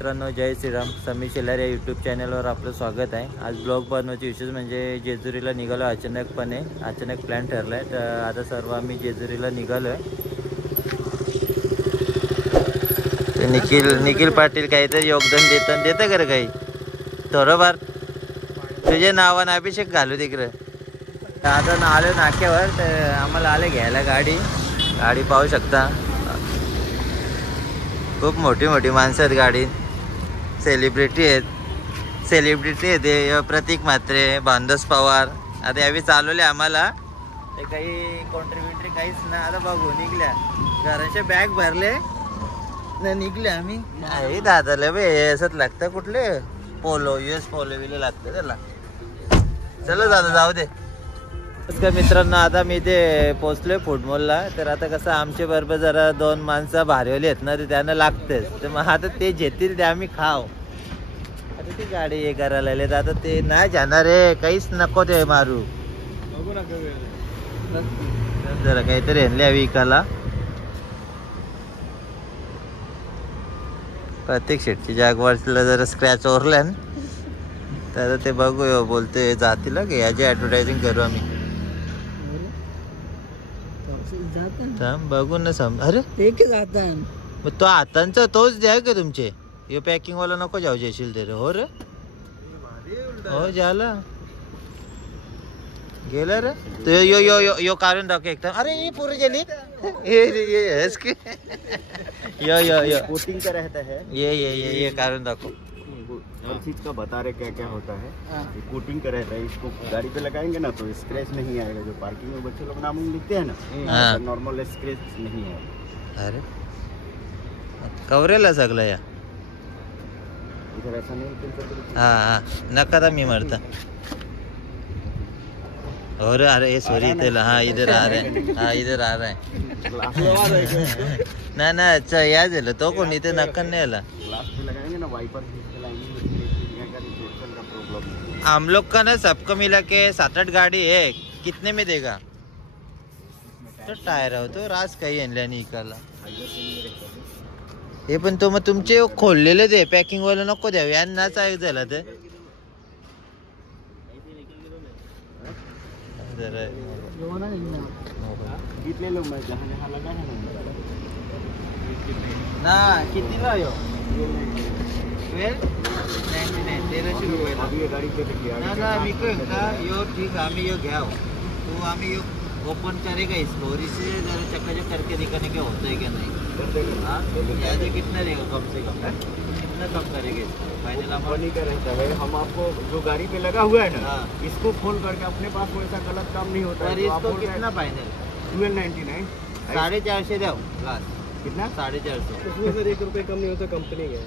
मित्रांनो, जय श्रीराम. समीर शेलार या यूट्यूब चॅनलवर आपलं स्वागत आहे. आज ब्लॉग बनवायची विशेष म्हणजे जेजुरीला निघालो अचानक प्लॅन ठरला आहे. तर आता सर्व आम्ही जेजुरीला निघालो आहे. निखिल पाटील काहीतरी योगदान देतं कर काही थोडंफार. तुझे नावानं अभिषेक घालू तिकडं. आता आलो नाक्यावर, तर आम्हाला आले घ्यायला गाडी पाहू शकता. खूप मोठी माणसं आहेत गाडीत. सेलिब्रिटी आहेत प्रतीक म्हात्रे, बांधस पवार. आता यावेळी चालवले आम्हाला ते काही कॉन्ट्रीब्युटरी काहीच ना. आता बघू निघल्या घराच्या बॅग भरले ना निघले आम्ही. नाही दादाला बे असंच लागतं कुठले पोलो US पोलो बिलो लागतं त्याला. चलो दादा जाऊ दे. मित्रांनो, आता मी ते पोचलोय फूड मॉलला. तर आता कसं आमच्या बरोबर जरा 2 माणसं भारीवली आहेत ना, ते त्यांना लागतेच. तर मग आता ते घेतील ते आम्ही खाऊ. आता ती गाडी हे करायला लागले. आता ते नाही जाणार रे, काहीच नको ते मारू. जरा काहीतरी आणले विकायला. प्रत्येक शेटची जागवारला जरा स्क्रॅच ओरल्या तर ते बघू बोलते जातील की याची ॲडव्हर्टायझिंग करू आम्ही. बघू ना अरे मग तो हातांचा तोच द्या का तुमचे. यो पॅकिंग वाला नको जाऊ जेशील ते रे. हो रे हो झाला गेला रे. तो यो काढून दाखव एकदम. अरे ये पूरी गेली यो कोटिंग का रहता है ये काढून दाखव. हर चीज का बता रहे क्या क्या होता है. ये कोटिंग का रहता है. इसको गाड़ी पे लगाएंगे ना तो स्क्रैच नहीं आएगा. जो पार्किंग में बच्चे लोग नाम लिखते हैं ना, नॉर्मल स्क्रैच नहीं है. अरे कवरेला सगळं या इधर ऐसा नहीं. हाँ नका मी मरता. और अरे ये सॉरी तेला. हाँ इधर आ रहा है. ना अच्छा या झालं तो कोणी ते नक्का नाही आला. लगाएंगे ना वाइपर हम लोग का ना सबको मिला के 7-8 गाड़ी है. कितने में देगा. तो टायर हो तो रास काही आणल्या निकाला. हे पण तो मग तुमचे खोललेले दे. पॅकिंग वाला नको द्यावे. यांनाच आहे झाला ते कितने लोग मैं जहाँ लगा है ना. कितीला यो 1300 रुपये. अभी ये गाड़ी पे ना मी का यो ठीक आम्ही यो घ्या. तो आम्ही यो ओपन करेगा इसको और इसे जरा चक्कर करके दिखाने के होता है क्या नहीं. हाँ कितना देगा कम से कम. कितना कम करेंगे फाइनल कंपनी का रहता है. हम आपको जो गाड़ी पे लगा हुआ है ना, इसको खोल करके अपने पास वैसा गलत काम नहीं होता है. इसको कितना फाइनल 1299 450 दो लास्ट. कितना 450. उसमें सर 1 रुपये कम नहीं होता. कंपनी का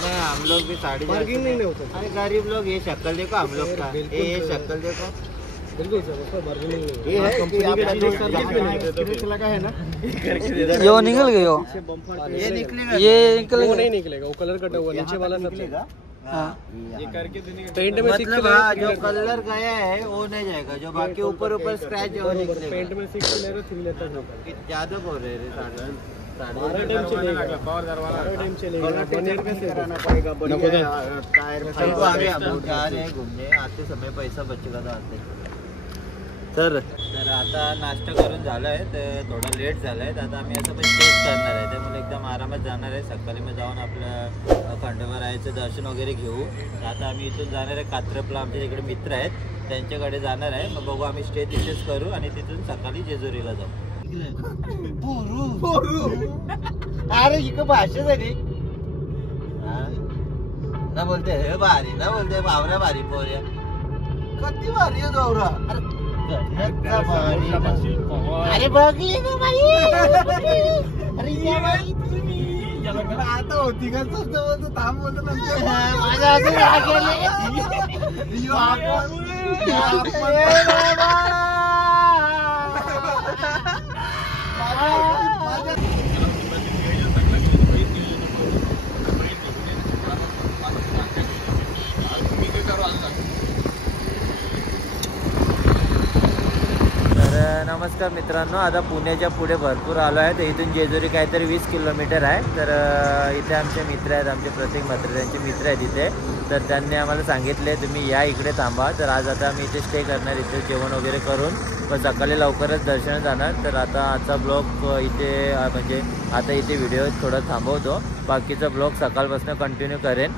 नहीं हम लोग भी 450 नहीं होता. अरे गरीब लोग ये शक्ल देखो हम लोग का. ये शक्ल देखो. बिल्कुल सर उसका मार्जिनिंग नहीं है. ये है कंपनी का लगा है ना. यो निकल गयो. ये निकलेगा. ये निकल वो नहीं निकलेगा. वो कलर कटा हुआ नीचे वाला सब निकलेगा. हाँ ये करके देने का पेंट में मतलब जो कलर गया है वो नहीं जाएगा. जो बाकी ऊपर स्क्रैच है वो निकलेगा. पेंट में 6 लेगा 3 लेता है. ज्यादा बोल रहे रे. 12 टाइम चलेगा. 12 टाइम चलेगा. बनेर कैसे कराना पड़ेगा. टायर सबको आगे हम लोग जा रहे हैं घूमने. आते समय पैसा बचेगा तो आते. तर आता नाश्ता करून झाला आहे. तर थोडा लेट झाला आहे. आता आम्ही असं पण टेस्ट करणार आहे. त्यामुळे एकदम आरामात जाणार आहे. सकाळी मग जाऊन आपलं खंडोबारायाचं दर्शन वगैरे घेऊ. आता आम्ही इथून जाणार आहे कात्रपला. आमच्या तिकडे मित्र आहेत त्यांच्याकडे जाणार आहे. मग बघू आम्ही स्टे तिथेच करू आणि तिथून सकाळी जेजुरीला जाऊ. अरे इक भाषा झाली ना. बोलते हे भारी ना. बोलते बावरा भारी पोऱ्या. किती भारी आहे बावरा. अरे बघली ना बाई. अरे या बाई तुम्ही आता होती का तो थांब बोलतो माझ्या अजून नमस्कार मित्रांनो, आता पुण्याच्या पुढे भरपूर आलो आहे. तर इथून जेजुरी काहीतरी 20 किलोमीटर आहे. तर इथे आमचे मित्र आहेत, आमचे प्रतीक म्हात्रे त्यांचे मित्र आहेत इथे. तर त्यांनी आम्हाला सांगितले तुम्ही या इकडे थांबा. तर आज आता आम्ही इथे स्टे करणार, इथे जेवण वगैरे करून पण सकाळी लवकरच दर्शन जाणार. तर आता आजचा ब्लॉग इथे म्हणजे आता इथे व्हिडिओ थोडा थांबवतो, बाकीचा ब्लॉग सकाळपासून कंटिन्यू करेन.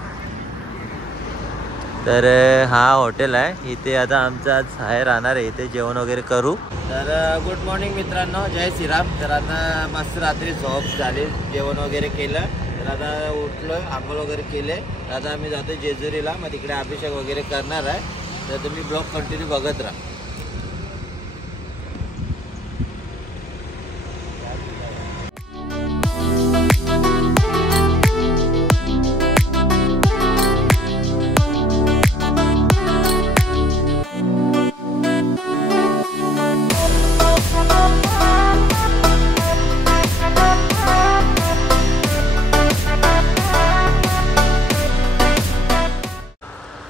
तर हा हॉटेल आहे, इथे आता आमचं आज आहे राहणार आहे, इथे जेवण वगैरे करू. तर गुड मॉर्निंग मित्रांनो, जय श्रीराम. तर आता मस्त रात्री झोप झाली, जेवण वगैरे केलं. तर आता उठलो, आंघोळ वगैरे केले. आता आम्ही जातो जेजुरीला, मग तिकडे अभिषेक वगैरे करणार आहे. तर तुम्ही ब्लॉग कंटिन्यू बघत राहा.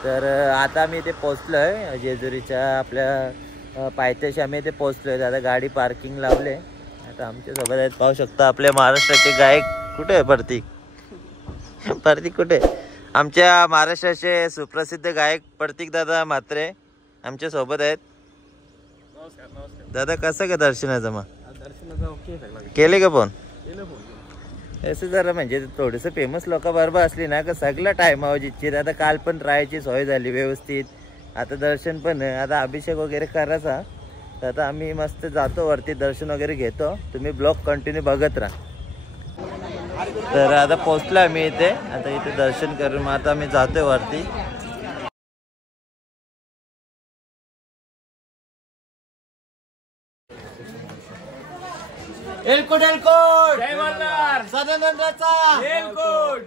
तर आता आम्ही इथे पोचलो आहे जेजुरीच्या आपल्या पायथ्याशी आम्ही इथे पोचलो आहे. आता गाडी पार्किंग लावले. आता आमच्यासोबत आहेत, पाहू शकता आपल्या महाराष्ट्राचे गायक. कुठे आहे प्रतीक? प्रतीक कुठे? आमच्या महाराष्ट्राचे सुप्रसिद्ध गायक प्रतीक दादा म्हात्रे आमच्या सोबत आहेत. दादा कसं का दर्शनाचं? मग केले का फोन? असं जरा म्हणजे थोडंसं फेमस लोक बरोबर असली ना का सगळं टायमावर जिच्छित. आता काल पण राहायची सोय झाली व्यवस्थित, आता दर्शन पण. आता अभिषेक वगैरे करायचा. तर आता आम्ही मस्त जातो वरती, दर्शन वगैरे घेतो. तुम्ही ब्लॉग कंटिन्यू बघत राहा. तर आता पोचलो आम्ही इथे, आता इथे दर्शन करून मग आता आम्ही जातोय वरती. एलकोट एलकोट जय मल्हार सदानंदाचा एलकोट.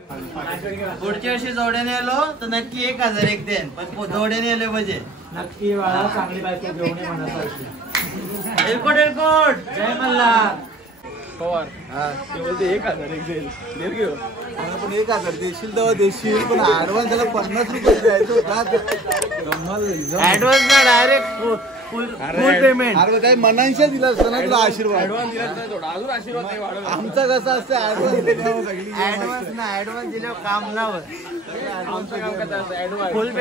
पुढच्या वर्षी जोड्याने आलो तर नक्की 1001 देन, पण जोड्याने आले पाहिजे नक्की. बाळा चांगली बायको घेऊन ये म्हणा. एलकोट एलकोट जय मल्हार. पवार ते बोलते 1001 देईल. देईल घेऊ पण 1000 देशील तेव्हा देशील, पण ऍडव्हान्स त्याला 50 रुपये द्यायचो का? ऍडव्हान्स ना डायरेक्ट फुल पेमेंट. अरे काय मनांशा दिला असता ना तुला आशीर्वाद. ऍडव्हान्स दिला असता थोडा, अजून आशीर्वाद नाही वाढवला. आमचा कसं असतं ऍडव्हान्स ना, ऍडव्हान्स दिल्यावर काम लाव. आमचं काम कसं असतं ऍडव्हान्स फुल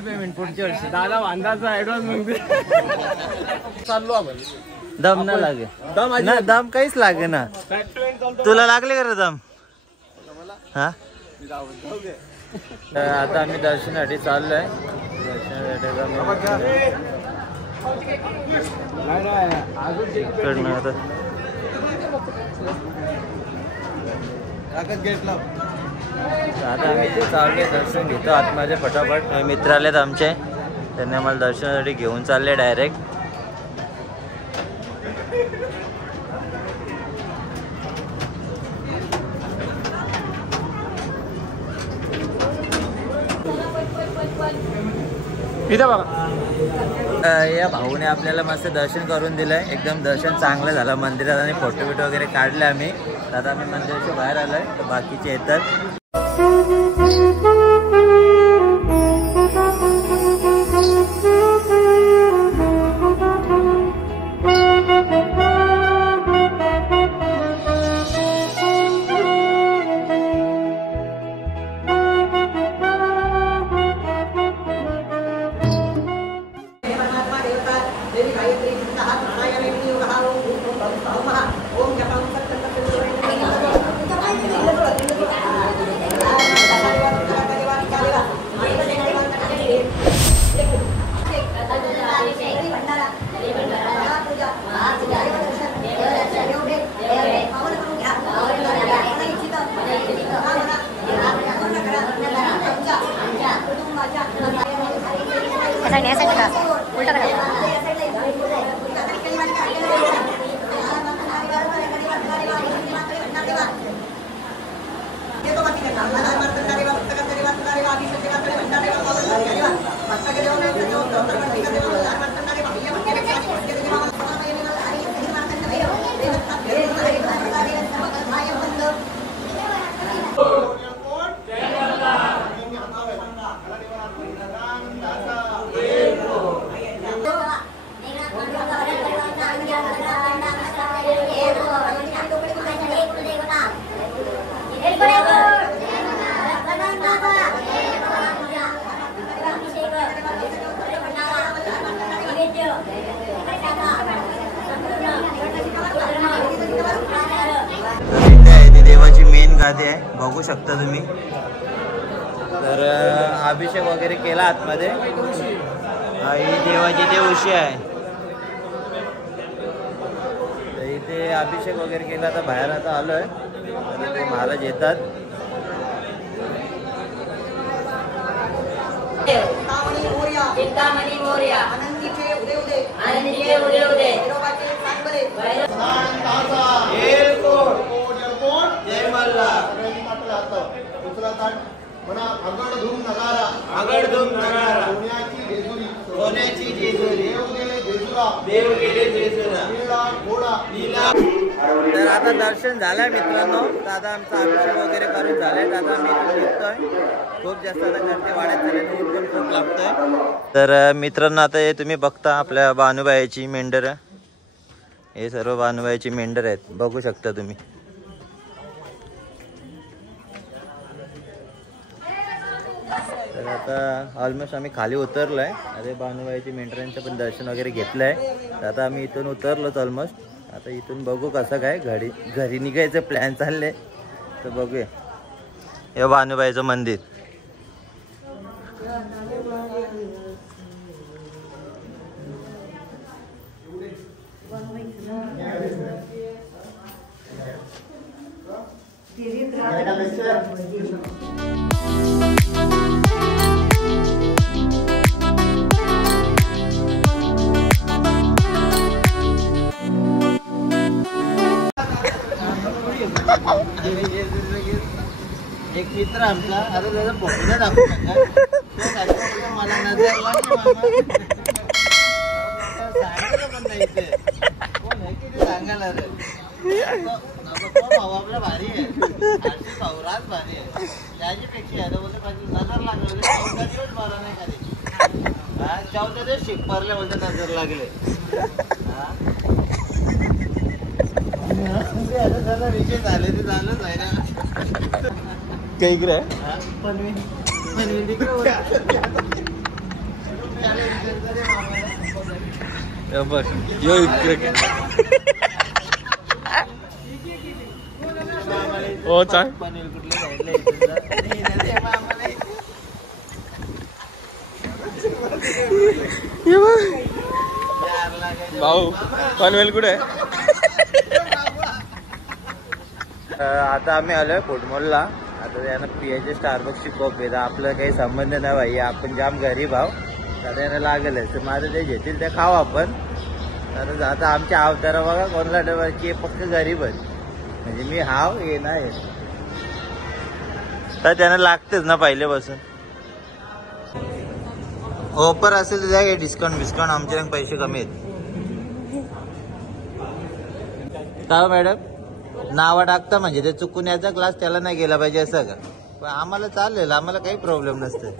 पेमेंट पुढच्या वर्षी. दादा वांदाचा ऍडव्हान्स मग चाललो आपण. दम ना लागे ना, दम काहीच लागे ना. तुला लागले का रे दम? हा आता आम्ही दर्शनासाठी चाललोय. आता आम्ही ते चाललोय, दर्शन घेतो आतमध्ये फटाफट. मित्र आलेत आमचे, त्यांनी आम्हाला दर्शनासाठी घेऊन चालले डायरेक्ट. या भाऊने आपल्याला मस्त दर्शन करून दिलंय. एकदम दर्शन चांगलं झालं मंदिरात, आणि फोटो बिटो वगैरे काढले आम्ही. आता आम्ही मंदिराच्या बाहेर आलोय, तर बाकीचे येतात. आधी आहे, बघू शकता तुम्ही. तर अभिषेक वगैरे केला आतमध्ये. ही देवाची ते उशी आहे, तर इथे अभिषेक वगैरे केला. आता बाहेर आता आलोय, आता ते महाराज येतात. चिंतामणी मोरया आनंदीचे उदे उदे आनंदीचे उदे उदे विरोबाचे सांबरे जय मल्हार. दुसरा ताट म्हणा आगड धूम नगारा आगड धूम नगारा सोन्याची जेजुरी सोन्याची जेजुरी देव गेले जेजुरा देव गेले जेजुरा नीला घोडा नीला. तर आता दर्शन झालंय मित्रांनो. तर आता आमचा अभिषेक वगैरे करून झालाय. आता आम्ही इथून निघतोय. खूप जास्त आता गर्दी वाढत झाली, ऊन पण खूप लागतोय. तर मित्रांनो आता हे तुम्ही बघता आपल्या बानुबाईची मेंढर. हे सर्व बानुबाईची मेंढर आहेत, बघू शकता तुम्ही. तर आता ऑलमोस्ट आम्ही खाली उतरलोय. अरे बानुबाईची मेंढरांचं पण दर्शन वगैरे घेतलंय. तर आता आम्ही इथून उतरलोच ऑलमोस्ट. आता इथून बघू कसं काय घरी निघायचं प्लॅन चालले, तर बघूया. हे बानुबाईचं मंदिर. एक मित्र आमचा, आता त्याचा फोटो दाखवू नका. मला नजर लागली सांगायला पण नाही इथे. कोण आहे किती सांगायला रे. भाऊ आपला भारी आहे, भाऊ राज भारी आहे. त्याच्यापेक्षा आहे बोलते पाहिजे नजर लागले. 14 दिवस बरा नाही खाली. 14 दिवस शिकपारले बोलते नजर लागले. आता झालं विषय झाले ते झालंच आहे ना. काही इकडे बघ यो इकडे हो चाल पनीर कुठल्या साईडला भाऊ पनवेल कुठे आहे? आता आम्ही आलोय फुटमॉलला. आता त्यांना पियाचे स्टारबक्सची कॉप आहे. आपलं काही संबंध नाही भाई, आपण जाम गरीब आहो. तर त्यांना लागेल तर माझं ते घेतील ते खाऊ आपण. तर आता आमच्या अवतारा बघा कोणला डबाची पक्क गरीबच. म्हणजे मी हाव हे नाही तर त्यांना लागतेच ना पहिल्यापासून. ऑफर असेल तर द्या डिस्काउंट आमच्या पैसे कमी आहेत का मॅडम. नावा टाकता म्हणजे ते चुकून याचा क्लास त्याला नाही गेला पाहिजे असं का. पण आम्हाला चालेल, आम्हाला काही प्रॉब्लेम नसते.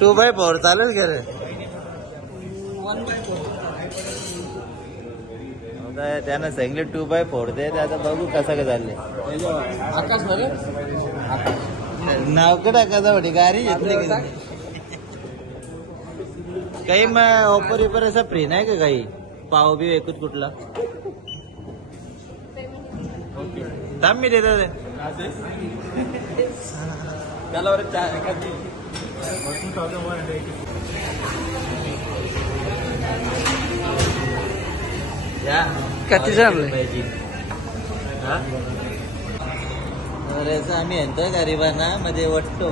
2x4 चालेल का रे. 1x4 त्यानं सांगितले 2x4 दे. आता बघू कसं काय चाललंय. नाव का टाकायचं म्हणे गाडी घेतली काही. मग ऑफर विपर असं फ्री नाही का काही. पाव बी एकूच कुठला दाम मी देतात किती झालं अरे आम्ही म्हणतोय गरीबांना मध्ये वाटतो.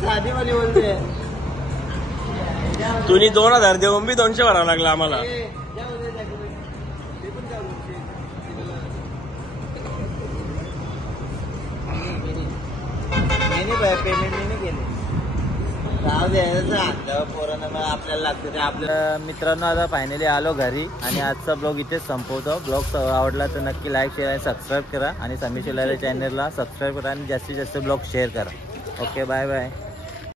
साधी वाली बोलते. तुम्ही 2000 देऊन बी 200 भरावं लागला आम्हाला. पेमेंट नाही केले. राहू द्यायचं पोरांना मग आपल्याला लागतं ते. आपल्या मित्रांनो आता फायनली आलो घरी आणि आजचा ब्लॉग इथेच संपवतो. ब्लॉग आवडला तर नक्की लाईक शेअर आणि सबस्क्राईब करा आणि समीर शिलारे चॅनलला सबस्क्राईब करा आणि जास्तीत जास्त ब्लॉग शेअर करा. Okay bye bye.